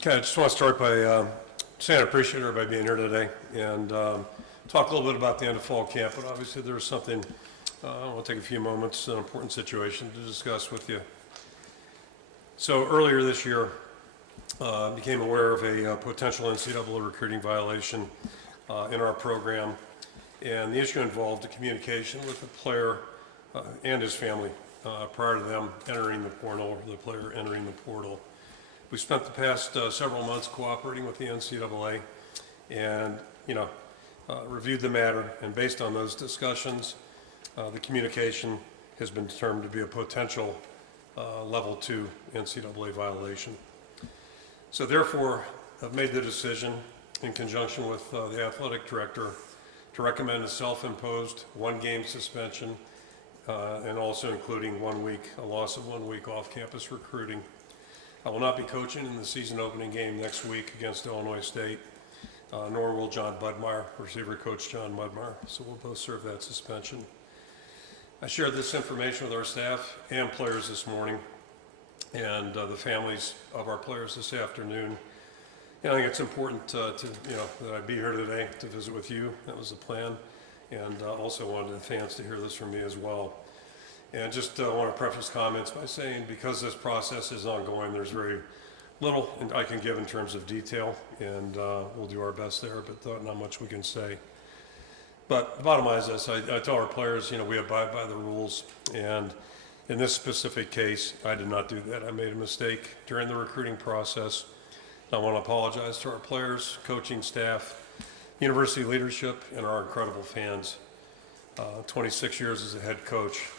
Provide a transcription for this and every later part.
Okay, I just want to start by saying I appreciate everybody being here today and talk a little bit about the end of fall camp, but obviously there's something, I want to take a few moments, an important situation to discuss with you. So earlier this year, I became aware of a potential NCAA recruiting violation in our program, and the issue involved a communication with the player and his family prior to them entering the portal, or the player entering the portal. We spent the past several months cooperating with the NCAA and, reviewed the matter, and based on those discussions, the communication has been determined to be a potential level 2 NCAA violation. So therefore, I've made the decision in conjunction with the athletic director to recommend a self-imposed 1-game suspension and also including a loss of 1 week off-campus recruiting. I will not be coaching in the season opening game next week against Illinois State, nor will Jon Budmayr, receiver coach Jon Budmayr, so we'll both serve that suspension. I shared this information with our staff and players this morning and the families of our players this afternoon. I think it's important that I be here today to visit with you. That was the plan, and also wanted the fans to hear this from me as well. And just want to preface comments by saying because this process is ongoing, there's very little I can give in terms of detail, and we'll do our best there, but not much we can say. But the bottom line is this, I tell our players, we abide by the rules, and in this specific case, I did not do that. I made a mistake during the recruiting process. I want to apologize to our players, coaching staff, university leadership, and our incredible fans. 26 years as a head coach.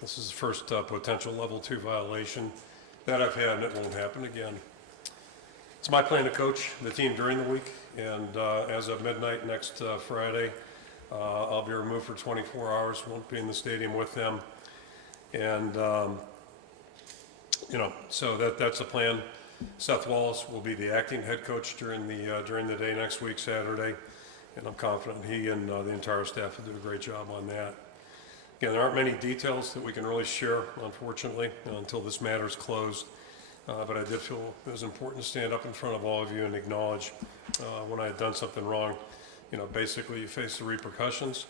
This is the first potential level 2 violation that I've had, and it won't happen again. It's my plan to coach the team during the week, and as of midnight next Friday, I'll be removed for 24 hours, won't be in the stadium with them. And, so that's the plan. Seth Wallace will be the acting head coach during the day next week, Saturday, and I'm confident he and the entire staff will do a great job on that. Again, there aren't many details that we can really share, unfortunately, until this matter is closed. But I did feel it was important to stand up in front of all of you and acknowledge when I had done something wrong. Basically you face the repercussions,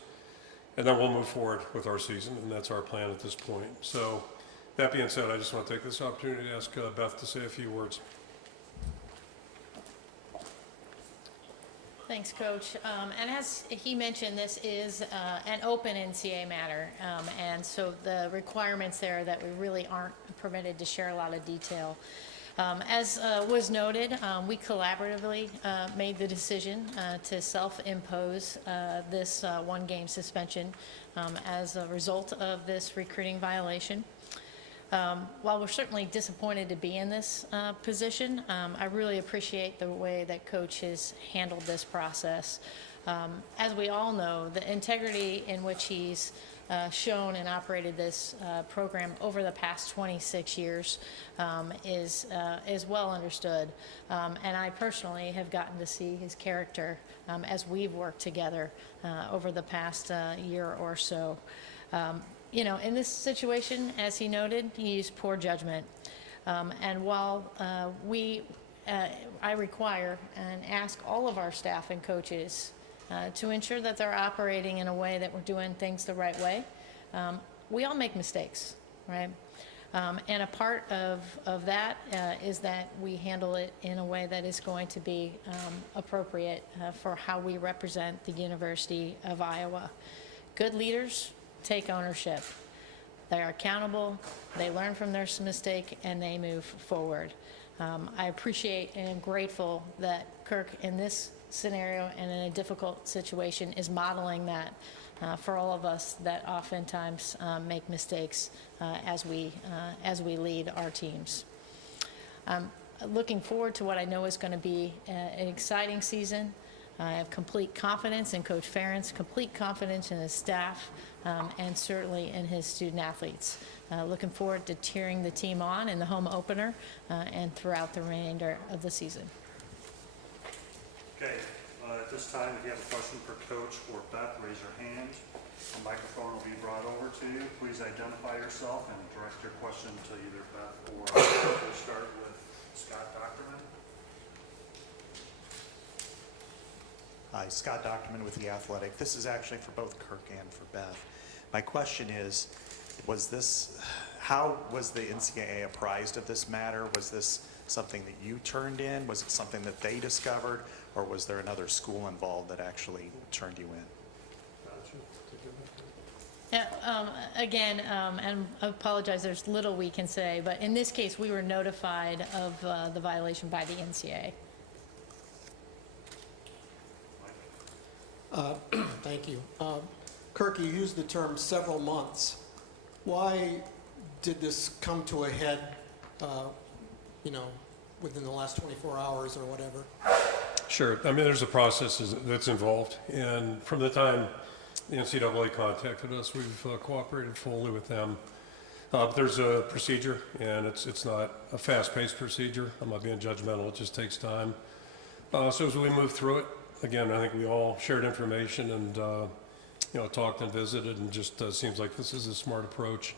and then we'll move forward with our season, and that's our plan at this point. So that being said, I just want to take this opportunity to ask Beth to say a few words. Thanks, Coach. And as he mentioned, this is an open NCAA matter, and so the requirements there that we really aren't permitted to share a lot of detail. As was noted, we collaboratively made the decision to self-impose this 1-game suspension as a result of this recruiting violation. While we're certainly disappointed to be in this position, I really appreciate the way that Coach has handled this process. As we all know, the integrity in which he's shown and operated this program over the past 26 years is well understood. And I personally have gotten to see his character as we've worked together over the past year or so. In this situation, as he noted, he used poor judgment. And while I require and ask all of our staff and coaches to ensure that they're operating in a way that we're doing things the right way, we all make mistakes, right? And a part of that is that we handle it in a way that is going to be appropriate for how we represent the University of Iowa. Good leaders take ownership. They are accountable, they learn from their mistake, and they move forward. I appreciate and am grateful that Kirk, in this scenario and in a difficult situation, is modeling that for all of us that oftentimes make mistakes as we lead our teams. I'm looking forward to what I know is going to be an exciting season. I have complete confidence in Coach Ferentz, complete confidence in his staff, and certainly in his student athletes. Looking forward to cheering the team on in the home opener and throughout the remainder of the season. Okay, at this time, if you have a question for Coach or Beth, raise your hand. A microphone will be brought over to you. Please identify yourself and direct your question to either Beth or we'll start with Scott Doctorman. Scott Document with The Athletic. This is actually for both Kirk and for Beth. My question is, how was the NCAA apprised of this matter? Was this something that you turned in? Was it something that they discovered? Or was there another school involved that actually turned you in? Yeah, again, and I apologize, there's little we can say, but in this case, we were notified of the violation by the NCAA. Thank you. Kirk, you used the term several months. Why did this come to a head, within the last 24 hours or whatever? Sure. I mean, there's a process that's involved, and from the time the NCAA contacted us, we've cooperated fully with them. There's a procedure, and it's not a fast-paced procedure. I'm not being judgmental. It just takes time. So as we move through it, again, I think we all shared information and talked and visited, and just seems like this is a smart approach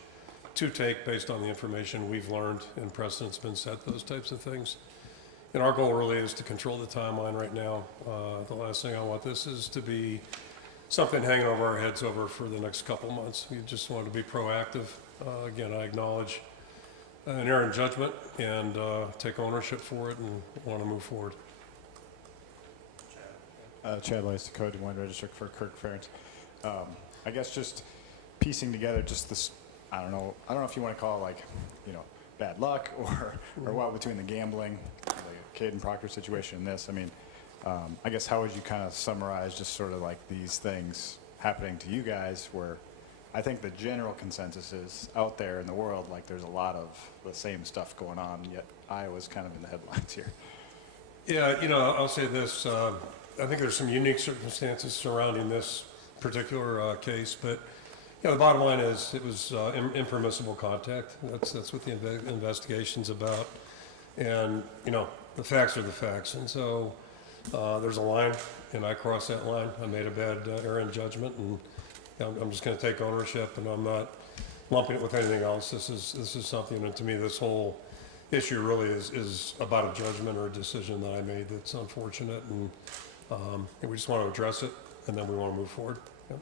to take based on the information we've learned and precedent's been set, those types of things. And our goal really is to control the timeline right now. The last thing I want this is to be something hanging over our heads over for the next couple months. We just want to be proactive. Again, I acknowledge an error in judgment and take ownership for it and want to move forward. Chad Lice, Code Des Moines Register for Kirk Ferentz. I guess just piecing together just this, I don't know if you want to call it bad luck or what between the gambling, the Cade and Proctor situation and this. I mean, I guess how would you kind of summarize just sort of like these things happening to you guys where I think the general consensus is out there in the world, like there's a lot of the same stuff going on, yet Iowa's kind of in the headlines here. Yeah, I'll say this. I think there's some unique circumstances surrounding this particular case, but the bottom line is it was impermissible contact. That's what the investigation's about, and the facts are the facts, and so there's a line, and I crossed that line. I made a bad error in judgment, and I'm just going to take ownership, and I'm not lumping it with anything else. This is something, and to me, this whole issue really is about a judgment or a decision that I made that's unfortunate, and we just want to address it, and then we want to move forward. Yep.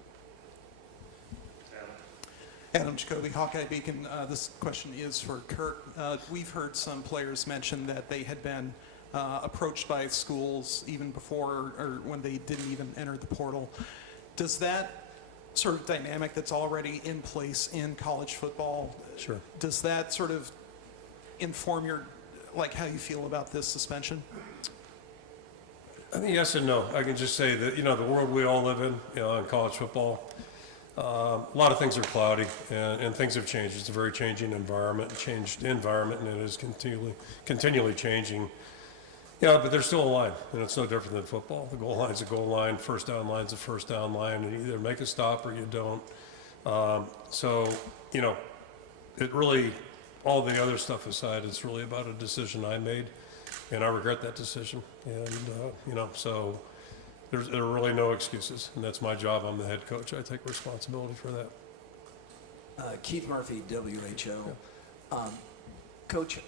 Adam Jacoby, Hawkeye Beacon. This question is for Kirk. We've heard some players mention that they had been approached by schools even before or when they didn't even enter the portal. Does that sort of dynamic that's already in place in college football, Sure. does that sort of inform how you feel about this suspension? I think yes and no. I can just say that, the world we all live in, in college football, a lot of things are cloudy and things have changed. It's a very changing environment, and it is continually changing. But there's still a line, and it's no different than football. The goal line's a goal line, first down line's a first down line, and you either make a stop or you don't. It really, all the other stuff aside, it's really about a decision I made, and I regret that decision. And, so there are really no excuses, and that's my job. I'm the head coach. I take responsibility for that. Keith Murphy, WHO. Coach,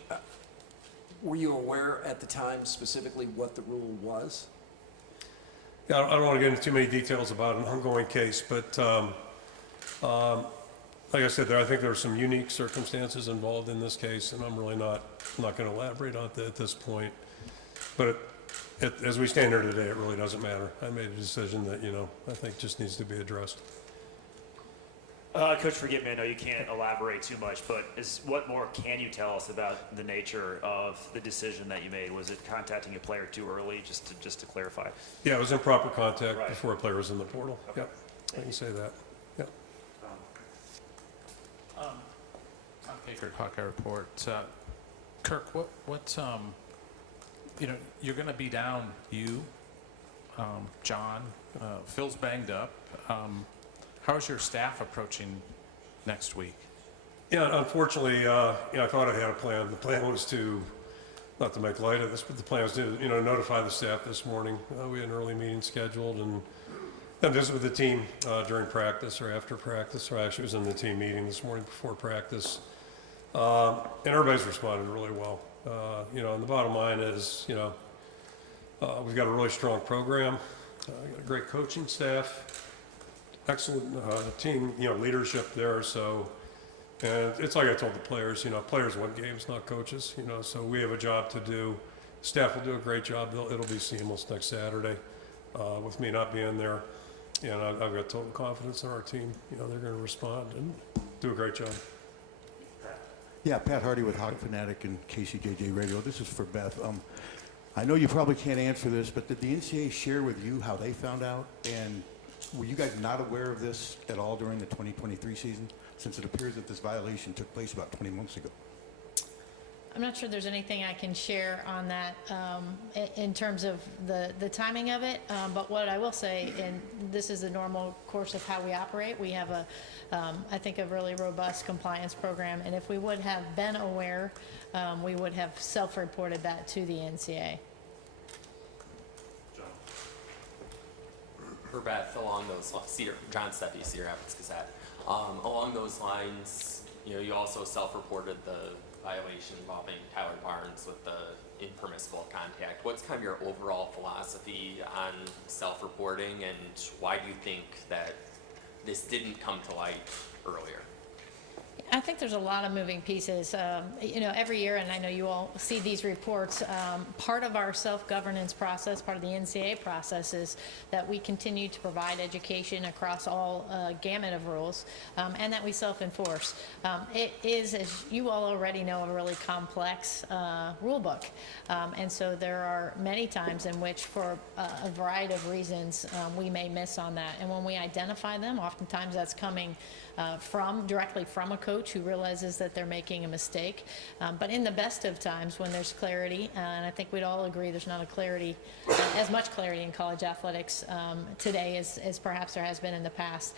were you aware at the time specifically what the rule was? Yeah, I don't want to get into too many details about an ongoing case, but like I said, I think there are some unique circumstances involved in this case, and I'm really not going to elaborate on that at this point. But as we stand here today, it really doesn't matter. I made a decision that, I think just needs to be addressed. Coach, forgive me, I know you can't elaborate too much, but what more can you tell us about the nature of the decision that you made? Was it contacting a player too early, just to clarify? Yeah, it was improper contact Right. before a player was in the portal. Okay. Yep, I can say that. Yep. Tom Baker, Hawkeye Report. Kirk, you're going to be down John, Phil's banged up. How's your staff approaching next week? Yeah, unfortunately, I thought I had a plan. The plan was to, not to make light of this, but the plan was to, notify the staff this morning. We had an early meeting scheduled and then visit with the team during practice or after practice, or actually was in the team meeting this morning before practice. And everybody's responded really well. And the bottom line is, we've got a really strong program. got a great coaching staff, excellent team, leadership there. So, and it's like I told the players, players win games, not coaches. So we have a job to do. Staff will do a great job. It'll be seamless next Saturday with me not being there. And I've got total confidence in our team. They're going to respond and do a great job. Yeah, Pat Hardy with Hawk Fanatic and KCJJ Radio. This is for Beth. I know you probably can't answer this, but did the NCAA share with you how they found out? And were you guys not aware of this at all during the 2023 season, since it appears that this violation took place about 20 months ago? I'm not sure there's anything I can share on that in terms of the timing of it, but what I will say, and this is the normal course of how we operate, we have I think a really robust compliance program, and if we would have been aware, we would have self-reported that to the NCAA. John? For Beth, along those John Steffi, Cedar Rapids Gazette. Along those lines, you also self-reported the violation involving Tyler Barnes with the impermissible contact. What's kind of your overall philosophy on self-reporting, and why do you think that this didn't come to light earlier? I think there's a lot of moving pieces. Every year, and I know you all see these reports, part of our self-governance process, part of the NCAA process, is that we continue to provide education across all gamut of rules, and that we self-enforce. It is, as you all already know, a really complex rule book. And so there are many times in which, for a variety of reasons, we may miss on that. And when we identify them, oftentimes that's coming directly from a coach who realizes that they're making a mistake. But in the best of times, when there's clarity, and I think we'd all agree there's not as much clarity in college athletics today as perhaps there has been in the past.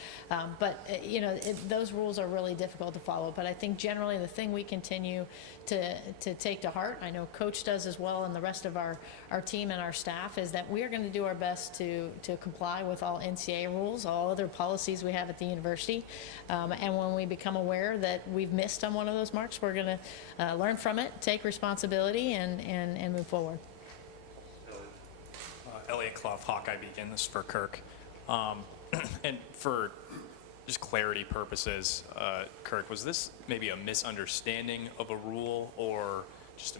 Those rules are really difficult to follow. But I think generally the thing we continue to take to heart, I know Coach does as well, and the rest of our team and our staff, is that we are going to do our best to comply with all NCAA rules, all other policies we have at the university. And when we become aware that we've missed on one of those marks, we're going to learn from it, take responsibility, and move forward. Elliot Clough, Hawkeye Beacon. This is for Kirk. And for just clarity purposes, Kirk, was this maybe a misunderstanding of a rule, or just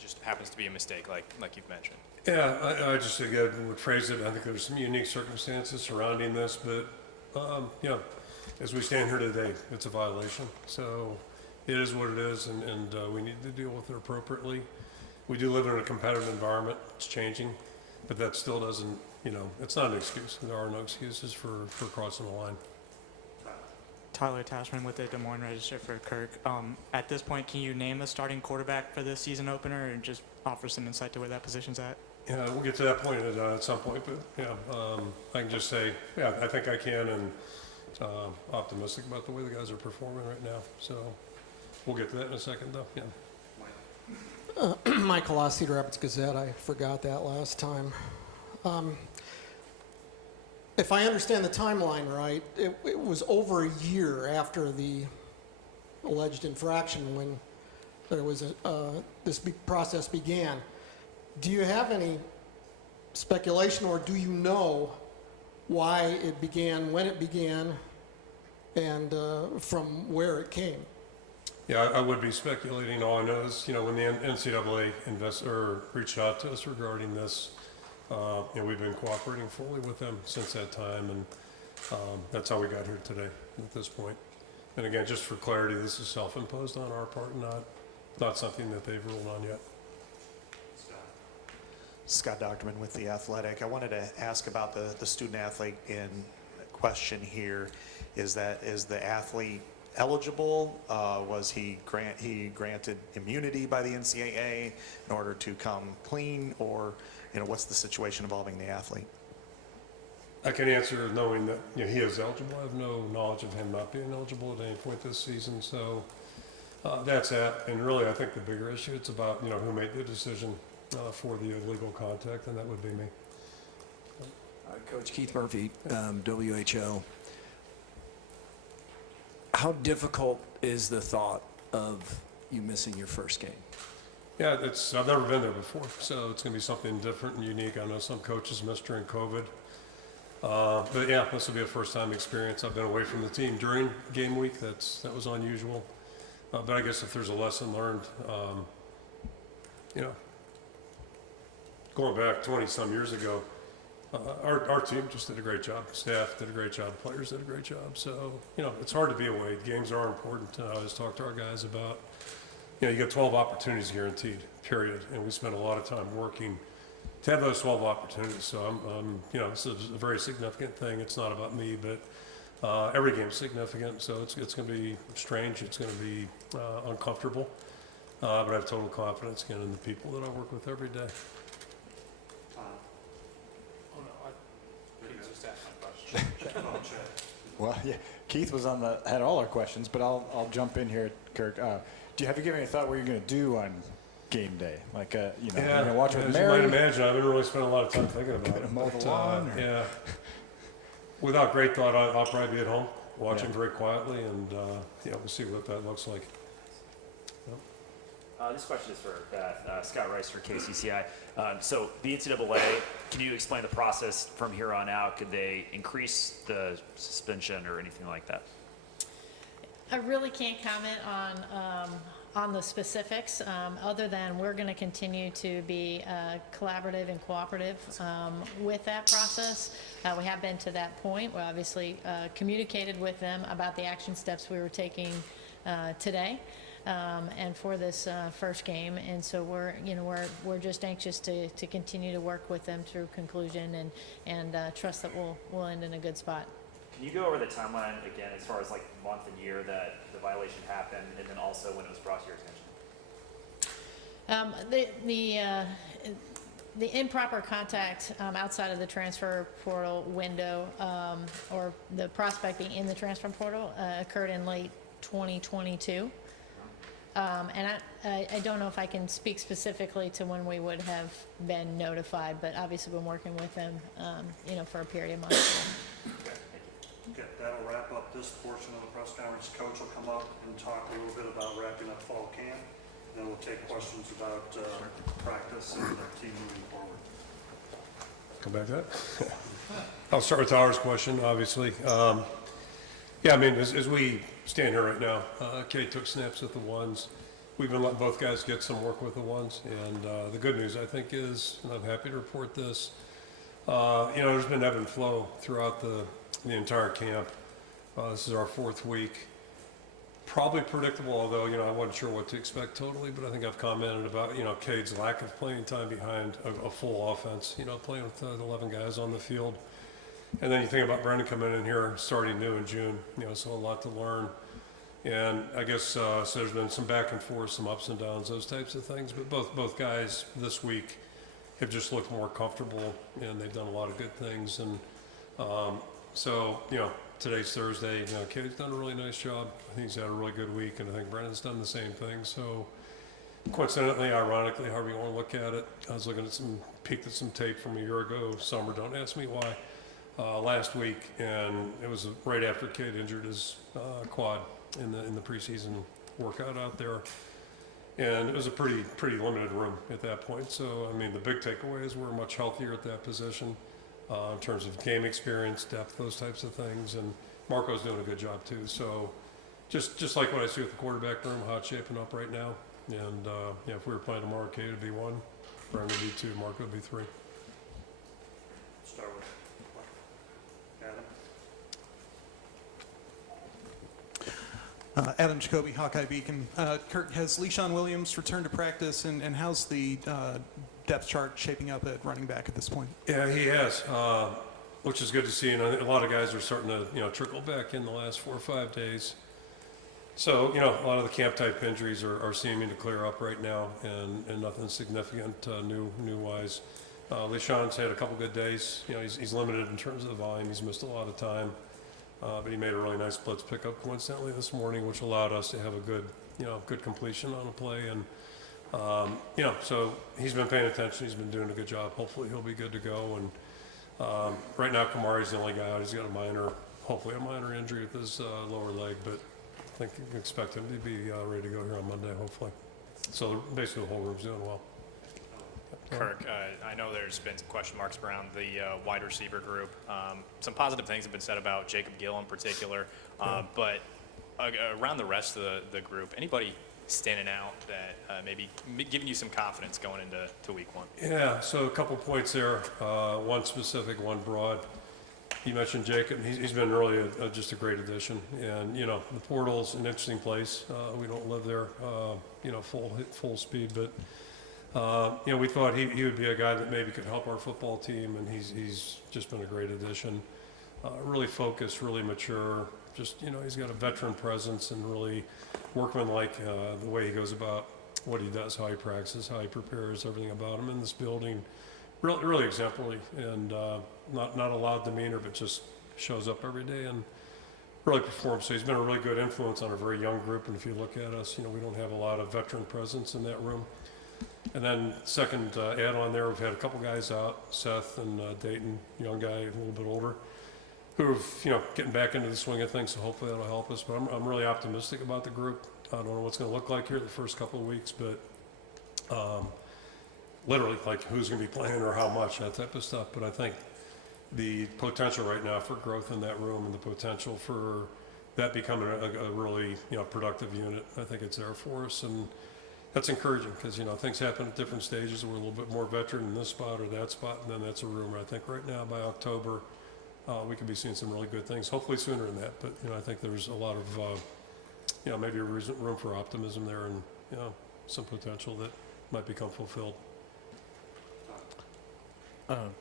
just happens to be a mistake, like you've mentioned? Yeah, I just again would phrase it. I think there's some unique circumstances surrounding this, but as we stand here today, it's a violation. So it is what it is, and we need to deal with it appropriately. We do live in a competitive environment. It's changing, but that still doesn't, it's not an excuse. There are no excuses for crossing the line. Tyler Tashman with the Des Moines Register for Kirk. At this point, can you name the starting quarterback for the season opener and just offer some insight to where that position's at? Yeah, we'll get to that point at some point, but I can just say, I think I can, and optimistic about the way the guys are performing right now. So we'll get to that in a second, though. Yeah. Michael Law, Cedar Rapids Gazette. I forgot that last time. If I understand the timeline right, it was over a year after the alleged infraction when there was this process began. Do you have any speculation, or do you know why it began, when it began, and from where it came? Yeah, I would be speculating. All I know is, when the NCAA reached out to us regarding this, we've been cooperating fully with them since that time, and that's how we got here today at this point. And again, just for clarity, this is self-imposed on our part, not something that they've ruled on yet. Scott Docterman with The Athletic. I wanted to ask about the student athlete in question here. Is the athlete eligible? Was he granted immunity by the NCAA in order to come clean, or what's the situation involving the athlete? I can answer knowing that he is eligible. I have no knowledge of him not being eligible at any point this season. So that's that. And really, I think the bigger issue, it's about who made the decision for the illegal contact, and that would be me. Coach Keith Murphy, WHO. How difficult is the thought of you missing your first game? Yeah, I've never been there before, so it's going to be something different and unique. I know some coaches missed during COVID. But yeah, this will be a first-time experience. I've been away from the team during game week. That was unusual. But I guess if there's a lesson learned, you know, going back 20-some years ago, our team just did a great job. Staff did a great job. Players did a great job. So, you know, it's hard to be away. Games are important. I always talk to our guys about, you know, you get 12 opportunities guaranteed, period. And we spend a lot of time working to have those 12 opportunities. So I'm you know, this is a very significant thing. It's not about me, but every game's significant. So it's going to be strange. It's going to be uncomfortable. But I have total confidence again in the people that I work with every day. Well, yeah, Keith was had all our questions, but I'll jump in here, Kirk. Do you given any thought what you're going to do on game day? Like, you know, Yeah, you're going to watch with as Mary? you might imagine, I haven't really spent a lot of time thinking about it. mow the but, lawn, or- yeah. Without great thought, I'll probably be at home watching very quietly, and yeah, we'll see what that looks like. This question is for Scott Rice for KCCI. So the NCAA, can you explain the process from here on out? Could they increase the suspension or anything like that? I really can't comment on the specifics, other than we're going to continue to be collaborative and cooperative with that process. We have been to that point. We obviously communicated with them about the action steps we were taking today. And for this first game, and so we're just anxious to continue to work with them through conclusion and trust that we'll end in a good spot. Can you go over the timeline again as far as like month and year that the violation happened, and then also when it was brought to your attention? The improper contact outside of the transfer portal window, or the prospecting in the transfer portal, occurred in late 2022. And I don't know if I can speak specifically to when we would have been notified, but obviously been working with them, you know, for a period of months. Okay, that'll wrap up this portion of the press conference. Coach will come up and talk a little bit about wrapping up fall camp. Then we'll take questions about practice and their team moving forward. Come back to that. I'll start with Tyler's question, obviously. Yeah, I mean, as we stand here right now, Cade took snaps with the ones. We've been letting both guys get some work with the ones. And the good news, I think, is, and I'm happy to report this, you know, there's been ebb and flow throughout the entire camp. This is our 4th week. Probably predictable, although, you know, I wasn't sure what to expect totally, but I think I've commented about, you know, Cade's lack of playing time behind a full offense, you know, playing with 11 guys on the field. And then you think about Brendan coming in here, starting new in June, you know, so a lot to learn. And I guess, so there's been some back and forth, some ups and downs, those types of things. But both guys this week have just looked more comfortable, and they've done a lot of good things. And so, you know, today's Thursday, you know, Cade's done a really nice job. I think he's had a really good week, and I think Brendan's done the same thing. So coincidentally, ironically, however you want to look at it, I was looking at peeked at some tape from a year ago, summer, don't ask me why, last week, and it was right after Cade injured his quad in the preseason workout out there. And it was a pretty limited room at that point. So, I mean, the big takeaway is we're much healthier at that position in terms of game experience, depth, those types of things. And Marco's doing a good job too. So just like what I see with the quarterback room, how it's shaping up right now. And yeah, if we were playing tomorrow, Cade would be 1, Brendan would be 2, Marco would be 3. Start with Adam. Adam Jacoby, Hawkeye Beacon. Kirk, has Le'Shawn Williams returned to practice, and how's the depth chart shaping up at running back at this point? Yeah, he has, which is good to see. And a lot of guys are starting to, you know, trickle back in the last 4 or 5 days. So, you know, a lot of the camp type injuries are seeming to clear up right now, and nothing significant new-wise. Le'Shawn's had a couple good days. You know, he's limited in terms of the volume. He's missed a lot of time. But he made a really nice blitz pickup coincidentally this morning, which allowed us to have a good completion on a play. And, you know, so he's been paying attention. He's been doing a good job. Hopefully he'll be good to go. And right now Kamari's the only guy out. He's got hopefully a minor injury with his lower leg, but I think you can expect him to be ready to go here on Monday, hopefully. So basically the whole room's doing well. Kirk, I know there's been some question marks around the wide receiver group. Some positive things have been said about Jacob Gill in particular, but around the rest of the group, anybody standing out that maybe giving you some confidence going into week one? Yeah, so a couple points there, one specific, one broad. You mentioned Jacob. He's been really just a great addition. And, you know, the portal's an interesting place. We don't live there, you know, full speed. But, you know, we thought he would be a guy that maybe could help our football team. And he's just been a great addition. Really focused, really mature. Just, you know, he's got a veteran presence and really workmanlike the way he goes about what he does, how he practices, how he prepares, everything about him in this building. Really exemplary, and not a loud demeanor, but just shows up every day and really performs. So he's been a really good influence on a very young group. And if you look at us, you know, we don't have a lot of veteran presence in that room. And then second add-on there, we've had a couple guys out, Seth and Dayton, young guy, a little bit older, who've, you know, getting back into the swing of things. So hopefully that'll help us. But I'm really optimistic about the group. I don't know what's going to look like here the first couple of weeks, but literally, like who's going to be playing or how much, that type of stuff. But I think the potential right now for growth in that room and the potential for that becoming a really, you know, productive unit, I think it's there for us. And that's encouraging because, you know, things happen at different stages. We're a little bit more veteran in this spot or that spot, and then that's a rumor. I think right now by October, we could be seeing some really good things, hopefully sooner than that. But, you know, I think there's a lot of, you know, maybe a room for optimism there and, you know, some potential that might become fulfilled.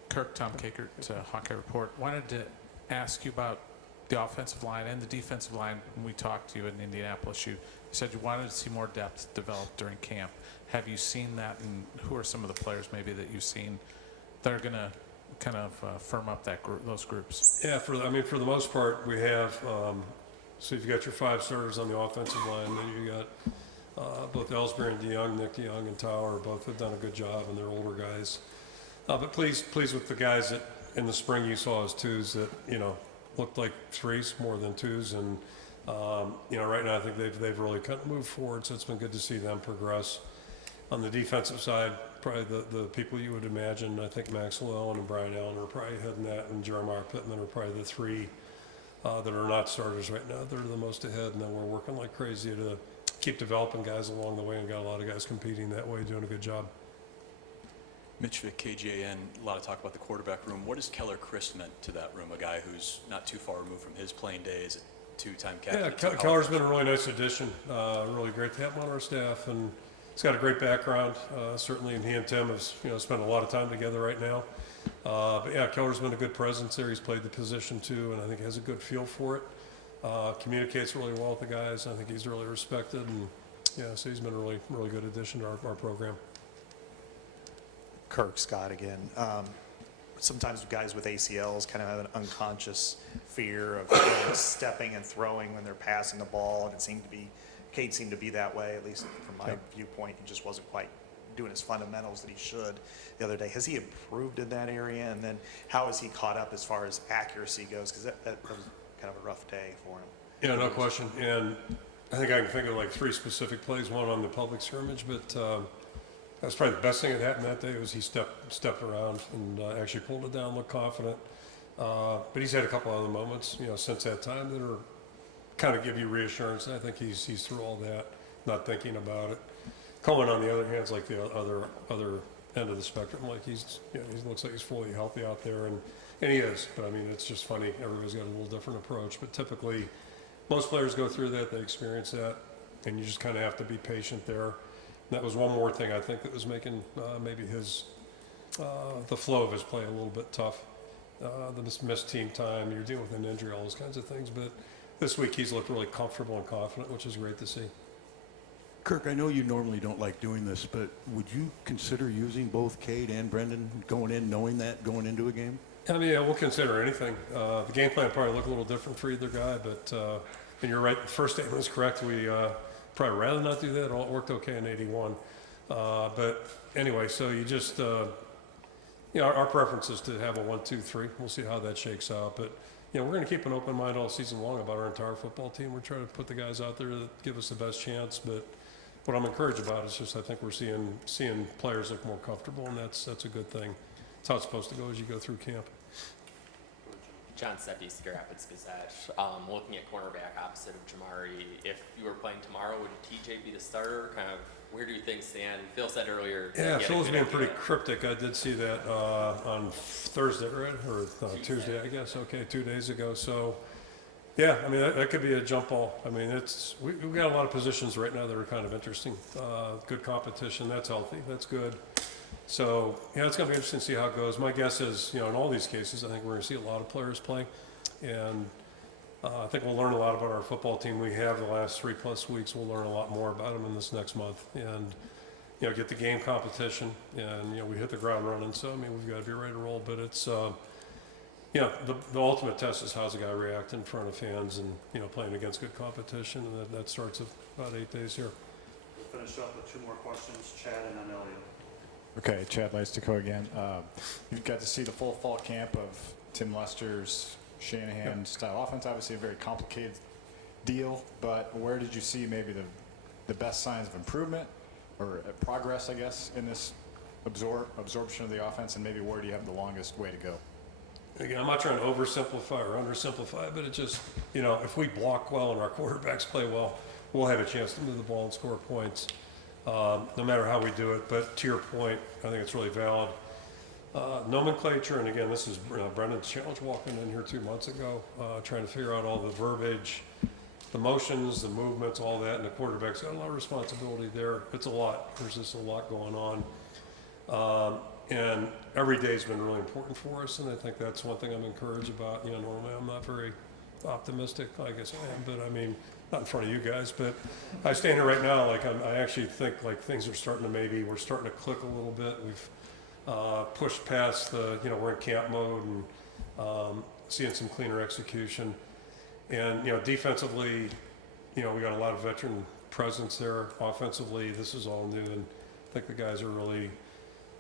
Kirk, Tom Kakert, Hawkeye Report. Wanted to ask you about the offensive line and the defensive line. When we talked to you in Indianapolis, you said you wanted to see more depth developed during camp. Have you seen that, and who are some of the players maybe that you've seen that are going to kind of firm up that those groups? Yeah, for the most part, we have. So you've got your 5 starters on the offensive line. Then you got both Ellsbury and DeYoung, Nick DeYoung and Tower. Both have done a good job, and they're older guys. But pleased with the guys that in the spring you saw as 2s that, you know, looked like 3s more than 2s. And, you know, right now I think they've really kind of moved forward, so it's been good to see them progress. On the defensive side, probably the people you would imagine, I think Maxwell Allen and Brian Allen are probably heading that, and Jeremiah Pittman are probably the 3 that are not starters right now. They're the most ahead, and then we're working like crazy to keep developing guys along the way, and got a lot of guys competing that way, doing a good job. Mitch Vick, KJN, a lot of talk about the quarterback room. What has Keller Chris meant to that room, a guy who's not too far removed from his playing days, a 2-time captain? Yeah, Keller's been a really nice addition. Really great to have him on our staff, and he's got a great background. Certainly, and he and Tim have, you know, spent a lot of time together right now. But yeah, Keller's been a good presence there. He's played the position too, and I think has a good feel for it. Communicates really well with the guys. I think he's really respected, and yeah, so he's been a really good addition to our program. Kirk, Scott again. Sometimes guys with ACLs kind of have an unconscious fear of, you know, stepping and throwing when they're passing the ball, and Cade seemed to be that way, at least from my viewpoint. He just wasn't quite doing his fundamentals that he should the other day. Has he improved in that area? And then how has he caught up as far as accuracy goes? Because that was kind of a rough day for him. Yeah, no question. And I think I can think of like 3 specific plays, one on the public scrimmage, but that's probably the best thing that happened that day was he stepped around and actually pulled it down, looked confident. But he's had a couple other moments, you know, since that time that are kind of give you reassurance. And I think he's through all that, not thinking about it. Cohen, on the other hand, is like the other end of the spectrum. Like he looks like he's fully healthy out there, and he is. But I mean, it's just funny. Everybody's got a little different approach. But typically, most players go through that. They experience that, and you just kind of have to be patient there. That was one more thing I think that was making maybe the flow of his play a little bit tough. The missed team time, you're dealing with an injury, all those kinds of things. But this week he's looked really comfortable and confident, which is great to see. Kirk, I know you normally don't like doing this, but would you consider using both Cade and Brendan going in, knowing that going into a game? I mean, yeah, we'll consider anything. The game plan probably look a little different for either guy, but and you're right. The first statement is correct. We probably rather not do that. It all worked okay in '81, but anyway, so you just you know, our preference is to have a 1-2-3. We'll see how that shakes out, but you know, we're going to keep an open mind all season long about our entire football team. We're trying to put the guys out there that give us the best chance, but what I'm encouraged about is just I think we're seeing players look more comfortable, and that's a good thing. It's how it's supposed to go as you go through camp. Jon Budmayr, Cedar Rapids Gazette. Looking at cornerback opposite of Jamari, if you were playing tomorrow, would TJ be the starter? Kind of, where do you think stand? Phil said earlier. Yeah, Phil was being pretty cryptic. I did see that on Thursday, right? Or Tuesday, I guess. Okay, 2 days ago. So, yeah, I mean, that could be a jump ball. I mean, we've got a lot of positions right now that are kind of interesting. Good competition. That's healthy. That's good. So, yeah, it's going to be interesting to see how it goes. My guess is, in all these cases, I think we're going to see a lot of players play. And I think we'll learn a lot about our football team we have the last 3+ weeks. We'll learn a lot more about them in this next month. And, get the game competition. And, we hit the ground running. So, I mean, we've got to be ready to roll. But it's, the ultimate test is how's the guy react in front of fans and, playing against good competition. And that starts at about 8 days here. We'll finish up with 2 more questions, Chad and then Elliot. Okay, Chad Leistikow again. You've got to see the full fall camp of Tim Lester's Shanahan-style offense. Obviously a very complicated deal, but where did you see maybe the best signs of improvement or progress, I guess, in this absorption of the offense, and maybe where do you have the longest way to go? Again, I'm not trying to oversimplify or undersimplify, but it just, if we block well and our quarterbacks play well, we'll have a chance to move the ball and score points. No matter how we do it. But to your point, I think it's really valid. Nomenclature, and again, this is Brendan's challenge walking in here 2 months ago, trying to figure out all the verbiage, the motions, the movements, all that, and the quarterback's got a lot of responsibility there. It's a lot. There's just a lot going on. And every day's been really important for us, and I think that's one thing I'm encouraged about. Normally I'm not very optimistic. I guess I am, but I mean, not in front of you guys, but I stand here right now, I actually think things are starting to we're starting to click a little bit. We've pushed past we're in camp mode and seeing some cleaner execution. And, defensively, we got a lot of veteran presence there. Offensively, this is all new, and I think the guys are really,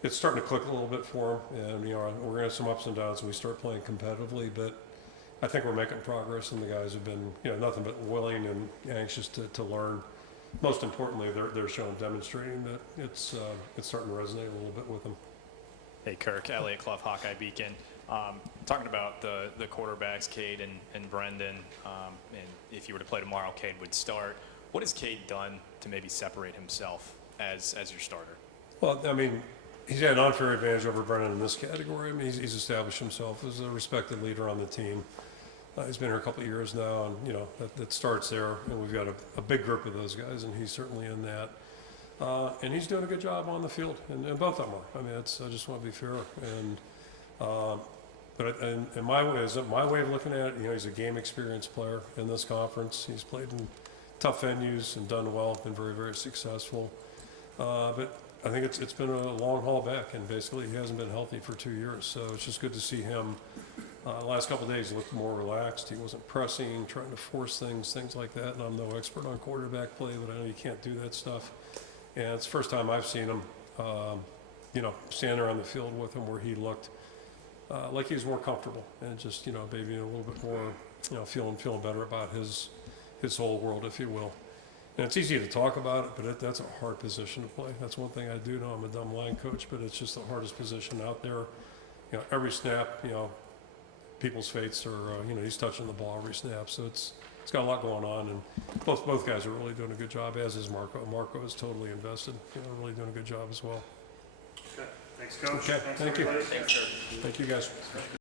it's starting to click a little bit for them. And, we're going to have some ups and downs when we start playing competitively, but I think we're making progress, and the guys have been, nothing but willing and anxious to learn. Most importantly, they're demonstrating that it's starting to resonate a little bit with them. Hey, Kirk, Elliot Clough, Hawkeye Beacon. Talking about the quarterbacks, Cade and Brendan, and if you were to play tomorrow, Cade would start. What has Cade done to maybe separate himself as your starter? Well, I mean, he's had an unfair advantage over Brendan in this category. I mean, he's established himself as a respected leader on the team. He's been here a couple of years now, and, that starts there. And we've got a big group of those guys, and he's certainly in that. And he's doing a good job on the field, and both of them are. I mean, I just want to be fair. And but in my way of looking at it, he's a game experienced player in this conference. He's played in tough venues and done well, been very, very successful. But I think it's been a long haul back, and basically he hasn't been healthy for 2 years. So it's just good to see him. The last couple of days he looked more relaxed. He wasn't pressing, trying to force things like that. And I'm no expert on quarterback play, but I know you can't do that stuff. And it's the first time I've seen him, stand there on the field with him where he looked like he was more comfortable and just, maybe a little bit more, feeling better about his whole world, if you will. And it's easy to talk about it, but that's a hard position to play. That's one thing I do know. I'm a dumb line coach, but it's just the hardest position out there. Every snap, people's fates are, he's touching the ball every snap. So it's got a lot going on, and both guys are really doing a good job, as is Marco. Marco is totally invested, really doing a good job as well. Okay, thanks, Coach. Okay, Thanks, thank you. everybody. Thanks, sir. Thank you, guys.